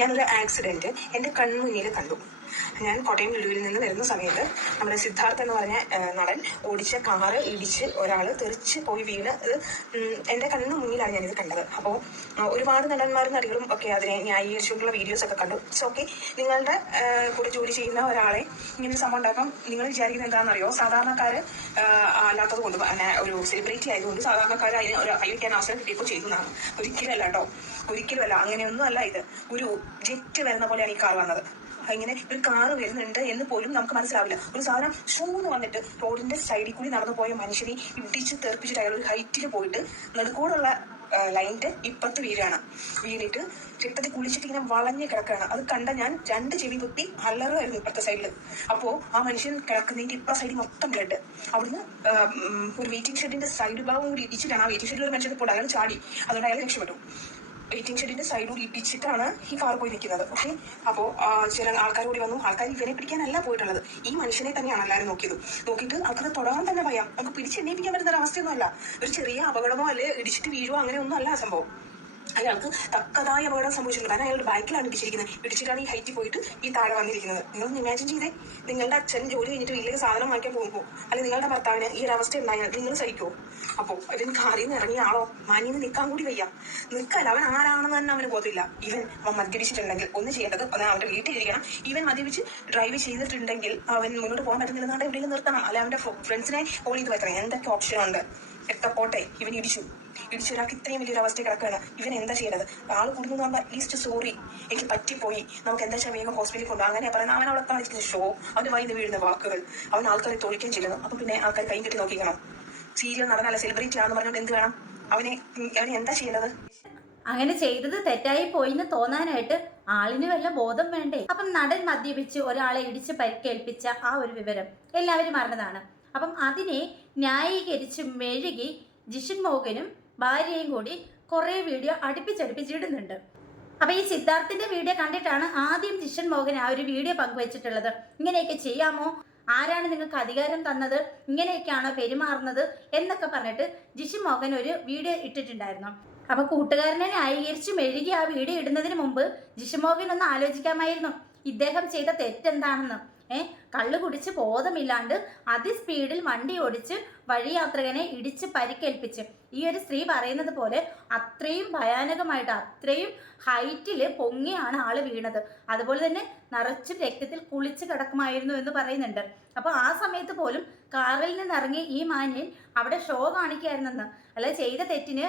ഞാനൊരു ആക്സിഡന്റ് എൻ്റെ കൺമുന്നിൽ കണ്ടു. ഞാൻ കോട്ടയം ലുലുവിൽ നിന്ന് വരുന്ന സമയത്ത് നമ്മുടെ സിദ്ധാർത്ഥ് എന്ന് പറഞ്ഞ നടൻ ഓടിച്ച കാറ് ഇടിച്ച് ഒരാൾ തെറിച്ച് പോയി വീണ് എൻ്റെ കണ്ണിന് മുന്നിലാണ് ഞാനിത് കണ്ടത്. അപ്പോൾ ഒരുപാട് നടന്മാരും നടികളും ഒക്കെ അതിനെ ന്യായീകരിച്ചുകൊണ്ടുള്ള വീഡിയോസ് ഒക്കെ കണ്ടു. It's okay. നിങ്ങളുടെ കൂടെ ജോലി ചെയ്യുന്ന ഒരാളെ ഇങ്ങനെ സംഭവം ഉണ്ടാക്കാം നിങ്ങൾ വിചാരിക്കുന്നത് എന്താണെന്നറിയോ? സാധാരണക്കാർ അല്ലാത്തത് കൊണ്ട് ഒരു സെലിബ്രിറ്റി ആയതുകൊണ്ട് സാധാരണക്കാർ അതിന് ഒരു കൈവയ്ക്കാൻ അവസരം കിട്ടിയപ്പോൾ ചെയ്യുന്നതാണ്. ഒരിക്കലല്ല കേട്ടോ, ഒരിക്കലുമല്ല. അങ്ങനെയൊന്നും അല്ല. ഇത് ഒരു ജെറ്റ് വരുന്ന പോലെയാണ് ഈ കാർ വന്നത്. ഇങ്ങനെ ഒരു കാറ് വരുന്നുണ്ട് എന്ന് പോലും നമുക്ക് മനസ്സിലാവില്ല. ഒരു സാധനം ഷൂന്ന് വന്നിട്ട് റോഡിന്റെ സൈഡിൽ കൂടി നടന്നു പോയ മനുഷ്യനെ ഇടിച്ച് തെറിപ്പിച്ചിട്ട് അയാൾ ഒരു ഹൈറ്റിൽ പോയിട്ട് നടുക്കൂടുള്ള ലൈനിന്റെ ഇപ്പുറത്ത് വീണിട്ട് രക്തത്തിൽ കുളിച്ചിട്ട് ഇങ്ങനെ വളഞ്ഞ് കിടക്കുകയാണ്. അത് കണ്ട ഞാൻ 2 ചെവി കുത്തി അല്ലറായിരുന്നു ഇപ്പുറത്തെ സൈഡിൽ. അപ്പോൾ ആ മനുഷ്യൻ കിടക്കുന്നതിന്റെ ഇപ്പുറ സൈഡിൽ മൊത്തം ബ്ലഡ്. അവിടുന്ന് ഒരു വെയിറ്റിംഗ് ഷെഡിന്റെ സൈഡ് ഭാഗം കൂടി ഇടിച്ചിട്ടാണ്. ആ വെയിറ്റിംഗ് ഷെഡിൽ ഒരു മനുഷ്യൻ ഇപ്പോൾ അയാൾ ചാടി, അതുകൊണ്ട് അയാൾ രക്ഷപ്പെട്ടു. വെയിറ്റിംഗ് ഷെഡിന്റെ സൈഡിലൂടെ ഇടിച്ചിട്ടാണ് ഈ കാർ പോയി നിൽക്കുന്നത്. പക്ഷേ അപ്പോൾ ചില ആൾക്കാർ കൂടി വന്നു. ആൾക്കാർ ഇവനെ പിടിക്കാനല്ല പോയിട്ടുള്ളത്, ഈ മനുഷ്യനെ തന്നെയാണ് എല്ലാവരും നോക്കിയിട്ട് ആൾക്കാർ തൊടാൻ തന്നെ ഭയം. നമുക്ക് പിടിച്ചെണ്ണയിപ്പിക്കാൻ പറ്റുന്ന ഒരു അവസ്ഥയൊന്നും അല്ല. ഒരു ചെറിയ അപകടമോ അല്ലെ ഇടിച്ചിട്ട് വീഴുവോ അങ്ങനെയൊന്നും അല്ല സംഭവം. അയാൾക്ക് തക്കതായ അപകടം സംഭവിച്ചിട്ടുണ്ട്. കാരണം അയാളുടെ ബാക്കിലാണ് ഇടിച്ചിരിക്കുന്നത്. ഇടിച്ചിട്ടാണ് ഈ ഹൈറ്റിൽ പോയിട്ട് ഈ താഴെ വന്നിരിക്കുന്നത്. നിങ്ങളൊന്ന് ഇമാജിൻ ചെയ്തേ, നിങ്ങളുടെ അച്ഛൻ ജോലി കഴിഞ്ഞിട്ട് വീട്ടിലേക്ക് സാധനം വാങ്ങിക്കാൻ പോകുമ്പോൾ അല്ലെങ്കിൽ നിങ്ങളുടെ ഭർത്താവിന് ഈ ഒരു അവസ്ഥ ഉണ്ടായാൽ നിങ്ങൾ സഹിക്കുമോ? അപ്പോൾ ഇവൻ കാറിൽ നിന്ന് ഇറങ്ങിയ ആളോ മാനിന്ന് നിൽക്കാൻ കൂടി വയ്യ. നിൽക്കല്ല, അവൻ ആരാണെന്ന് തന്നെ അവന് ബോധമില്ല. അവൻ മദ്യപിച്ചിട്ടുണ്ടെങ്കിൽ ഒന്ന് ചെയ്യേണ്ടത് അവന്റെ വീട്ടിലിരിക്കണം. ഇവൻ മദ്യപിച്ച് ഡ്രൈവ് ചെയ്തിട്ടുണ്ടെങ്കിൽ അവൻ മുന്നോട്ട് പോകാൻ പറ്റുന്നില്ലെന്നാണ് എവിടെയെങ്കിലും നിർത്തണം. അല്ലെ അവന്റെ ഫ്രണ്ട്സിനെ കോൾ ചെയ്ത് വെക്കണം. എന്തൊക്കെ ഓപ്ഷൻ ഉണ്ട്? പോട്ടെ, ഇവൻ ഇടിച്ചൊരാൾക്ക് ഇത്രയും വലിയൊരു അവസ്ഥ കിടക്കുകയാണ്. ഇവൻ എന്താ ചെയ്യേണ്ടത്? ആൾ കൂടുന്നു എന്ന് പറഞ്ഞാൽ അറ്റ്ലീസ്റ്റ് സോറി, എനിക്ക് പറ്റിപ്പോയി, നമുക്ക് എന്താ വെച്ചാൽ വേഗം ഹോസ്പിറ്റലിൽ കൊണ്ടു അങ്ങനെ പറയുന്നത്. അവൻ അവിടെ കാണിക്കുന്ന ഷോ, അവന് വൈകുന്ന വീഴുന്ന വാക്കുകൾ, അവൻ ആൾക്കാരെ തൊഴിക്കാൻ ചെല്ലുന്നു. അപ്പൊ പിന്നെ ആൾക്കാർ കൈ കെട്ടി നോക്കിക്കണം. സീരിയൽ നടന്നല്ല സെലിബ്രിറ്റി ആണെന്ന് പറഞ്ഞുകൊണ്ട് എന്ത് വേണം? അവനെ എന്താ ചെയ്യേണ്ടത്? അങ്ങനെ ചെയ്തത് തെറ്റായി പോയിന്ന് തോന്നാനായിട്ട് ആളിന് വല്ല ബോധം വേണ്ടേ? അപ്പം നടൻ മദ്യപിച്ച് ഒരാളെ ഇടിച്ച് പരിക്കേൽപ്പിച്ച ആ ഒരു വിവരം എല്ലാവരും അറിഞ്ഞതാണ്. അപ്പം അതിനെ ന്യായീകരിച്ച് മെഴുകി ജിഷിൻ മോഹനും ഭാര്യയും കൂടി കുറേ വീഡിയോ അടുപ്പിച്ചിടുന്നുണ്ട്. അപ്പം ഈ സിദ്ധാർത്ഥിന്റെ വീഡിയോ കണ്ടിട്ടാണ് ആദ്യം ജിഷൻ മോഹൻ ആ ഒരു വീഡിയോ പങ്കുവച്ചിട്ടുള്ളത്. ഇങ്ങനെയൊക്കെ ചെയ്യാമോ? ആരാണ് നിങ്ങൾക്ക് അധികാരം തന്നത്? ഇങ്ങനെയൊക്കെയാണോ പെരുമാറുന്നത് എന്നൊക്കെ പറഞ്ഞിട്ട് ജിഷിൻ മോഹൻ ഒരു വീഡിയോ ഇട്ടിട്ടുണ്ടായിരുന്നു. അപ്പൊ കൂട്ടുകാരനെ ന്യായീകരിച്ച് മെഴുകി ആ വീഡിയോ ഇടുന്നതിന് മുമ്പ് ജിഷിൻ മോഹൻ ഒന്ന് ആലോചിക്കാമായിരുന്നു ഇദ്ദേഹം ചെയ്ത തെറ്റെന്താണെന്ന്. കള്ളു കുടിച്ച് ബോധമില്ലാണ്ട് അതിസ്പീഡിൽ വണ്ടി ഓടിച്ച് വഴിയാത്രകനെ ഇടിച്ച് പരിക്കേൽപ്പിച്ച് ഈ ഒരു സ്ത്രീ പറയുന്നത് പോലെ അത്രയും ഭയാനകമായിട്ട് അത്രയും ഹൈറ്റിൽ പൊങ്ങിയാണ് ആള് വീണത്. അതുപോലെ തന്നെ നിറച്ച് രക്തത്തിൽ കുളിച്ച് കിടക്കുമായിരുന്നു എന്ന് പറയുന്നുണ്ട്. അപ്പോൾ ആ സമയത്ത് പോലും കാറിൽ നിന്നിറങ്ങി ഈ മാന്യൻ അവിടെ ഷോ കാണിക്കായിരുന്നെന്ന്. അല്ല, ചെയ്ത തെറ്റിന്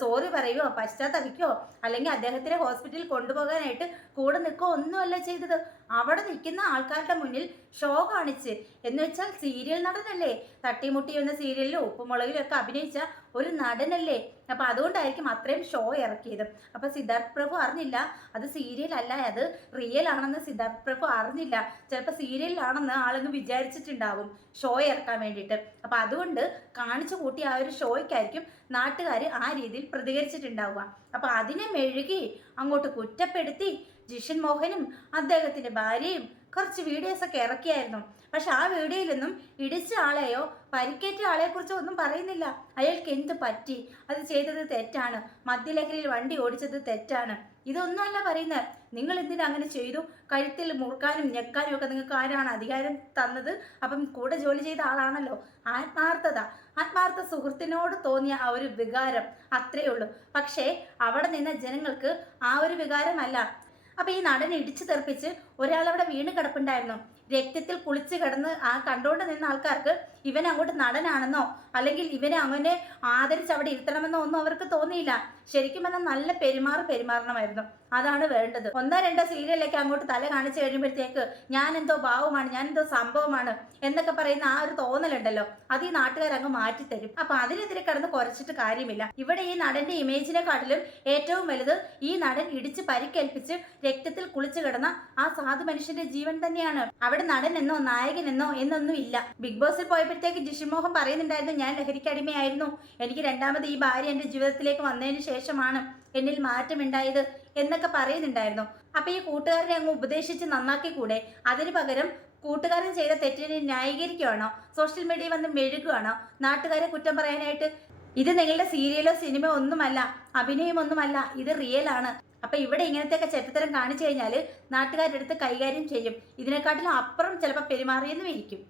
സോറി പറയുകയോ പശ്ചാത്തപിക്കുകയോ അല്ലെങ്കിൽ അദ്ദേഹത്തിനെ ഹോസ്പിറ്റലിൽ കൊണ്ടുപോകാനായിട്ട് കൂടെ നിൽക്കുകയോ ഒന്നുമല്ല ചെയ്തത്. അവിടെ നിൽക്കുന്ന ആൾക്കാരുടെ മുന്നിൽ ഷോ കാണിച്ച്, എന്ന് വെച്ചാൽ സീരിയൽ നടനല്ലേ, തട്ടിമുട്ടി എന്ന സീരിയലിലും ഉപ്പുമുളകിലും ഒക്കെ അഭിനയിച്ച ഒരു നടനല്ലേ. അപ്പൊ അതുകൊണ്ടായിരിക്കും അത്രയും ഷോ ഇറക്കിയത്. അപ്പൊ സിദ്ധാർത്ഥ് പ്രഭു അറിഞ്ഞില്ല അത് സീരിയൽ അല്ല, അത് റിയൽ ആണെന്ന് സിദ്ധാർത്ഥ് പ്രഭു അറിഞ്ഞില്ല. ചിലപ്പോൾ സീരിയലിലാണെന്ന് ആളങ്ങ് വിചാരിച്ചിട്ടുണ്ടാവും ഷോ ഇറക്കാൻ വേണ്ടിയിട്ട്. അപ്പൊ അതുകൊണ്ട് കാണിച്ചു കൂട്ടി ആ ഒരു ഷോയ്ക്കായിരിക്കും നാട്ടുകാർ ആ രീതിയിൽ പ്രതികരിച്ചിട്ടുണ്ടാവുക. അപ്പൊ അതിനെ മെഴുകി അങ്ങോട്ട് കുറ്റപ്പെടുത്തി ജിഷൻ മോഹനും അദ്ദേഹത്തിന്റെ ഭാര്യയും കുറച്ച് വീഡിയോസൊക്കെ ഇറക്കിയായിരുന്നു. പക്ഷെ ആ വീഡിയോയിലൊന്നും ഇടിച്ച ആളെയോ പരിക്കേറ്റ ആളെ കുറിച്ചോ ഒന്നും പറയുന്നില്ല. അയാൾക്ക് എന്ത് പറ്റി, അത് ചെയ്തത് തെറ്റാണ്, മദ്യലഹരിയിൽ വണ്ടി ഓടിച്ചത് തെറ്റാണ്, ഇതൊന്നുമല്ല പറയുന്നത്. നിങ്ങൾ എന്തിനാ അങ്ങനെ ചെയ്തു? കഴുത്തിൽ മുറുക്കാനും ഞെക്കാനും ഒക്കെ നിങ്ങൾക്ക് ആരാണ് അധികാരം തന്നത്? അപ്പം കൂടെ ജോലി ചെയ്ത ആളാണല്ലോ. ആത്മാർത്ഥ സുഹൃത്തിനോട് തോന്നിയ ആ ഒരു വികാരം അത്രയേ ഉള്ളൂ. പക്ഷേ അവിടെ നിന്ന ജനങ്ങൾക്ക് ആ ഒരു വികാരമല്ല. അപ്പൊ ഈ നടനെ ഇടിച്ചു തെറിപ്പിച്ച് ഒരാളവിടെ വീണ് കിടപ്പുണ്ടായിരുന്നു. രക്തത്തിൽ കുളിച്ച് കിടന്ന് ആ കണ്ടുകൊണ്ട് നിന്ന ആൾക്കാർക്ക് ഇവൻ അങ്ങോട്ട് നടനാണെന്നോ അല്ലെങ്കിൽ ഇവനെ അങ്ങനെ ആദരിച്ച് അവിടെ ഇരുത്തണമെന്നോ ഒന്നും അവർക്ക് തോന്നിയില്ല. ശരിക്കും എന്നാൽ നല്ല പെരുമാറണമായിരുന്നു. അതാണ് വേണ്ടത്. 1-2 സീരിയലൊക്കെ അങ്ങോട്ട് തല കാണിച്ചു കഴിയുമ്പോഴത്തേക്ക് ഞാൻ എന്തോ ഭാവമാണ്, ഞാൻ എന്തോ സംഭവമാണ് എന്നൊക്കെ പറയുന്ന ആ ഒരു തോന്നലുണ്ടല്ലോ, അത് ഈ നാട്ടുകാരങ്ങ് മാറ്റിത്തരും. അപ്പൊ അതിനെതിരെ കിടന്ന് കുറച്ചിട്ട് കാര്യമില്ല. ഇവിടെ ഈ നടന്റെ ഇമേജിനെക്കാട്ടിലും ഏറ്റവും വലുത് ഈ നടൻ ഇടിച്ച് പരിക്കേൽപ്പിച്ച് രക്തത്തിൽ കുളിച്ചു കിടന്ന ആ സാധു മനുഷ്യന്റെ ജീവൻ തന്നെയാണ്. അവിടെ നടൻ എന്നോ നായകൻ എന്നോ എന്നൊന്നും ഇല്ല. ബിഗ് ബോസിൽ പോയപ്പോഴത്തേക്ക് ജിഷിൻ മോഹൻ പറയുന്നുണ്ടായിരുന്നു, ഞാൻ ലഹരിക്ക് അടിമയായിരുന്നു, എനിക്ക് രണ്ടാമത് ഈ ഭാര്യ എന്റെ ജീവിതത്തിലേക്ക് വന്നതിന് ശേഷമാണ് എന്നിൽ മാറ്റമുണ്ടായത് എന്നൊക്കെ പറയുന്നുണ്ടായിരുന്നു. അപ്പൊ ഈ കൂട്ടുകാരനെ അങ്ങ് ഉപദേശിച്ച് നന്നാക്കി കൂടെ? അതിന് പകരം കൂട്ടുകാരൻ ചെയ്ത തെറ്റിനെ ന്യായീകരിക്കുകയാണോ? സോഷ്യൽ മീഡിയ വന്ന് മെഴുകുകയാണോ നാട്ടുകാരെ കുറ്റം പറയാനായിട്ട്? ഇത് നിങ്ങളുടെ സീരിയലോ സിനിമയോ ഒന്നുമല്ല, അഭിനയമൊന്നുമല്ല, ഇത് റിയൽ ആണ്. അപ്പം ഇവിടെ ഇങ്ങനത്തെയൊക്കെ ചെറ്റത്തരം കാണിച്ചു കഴിഞ്ഞാൽ നാട്ടുകാരുടെ അടുത്ത് കൈകാര്യം ചെയ്യും. ഇതിനെക്കാട്ടിലും അപ്പുറം ചിലപ്പോൾ പെരുമാറിയെന്നും ഇരിക്കും.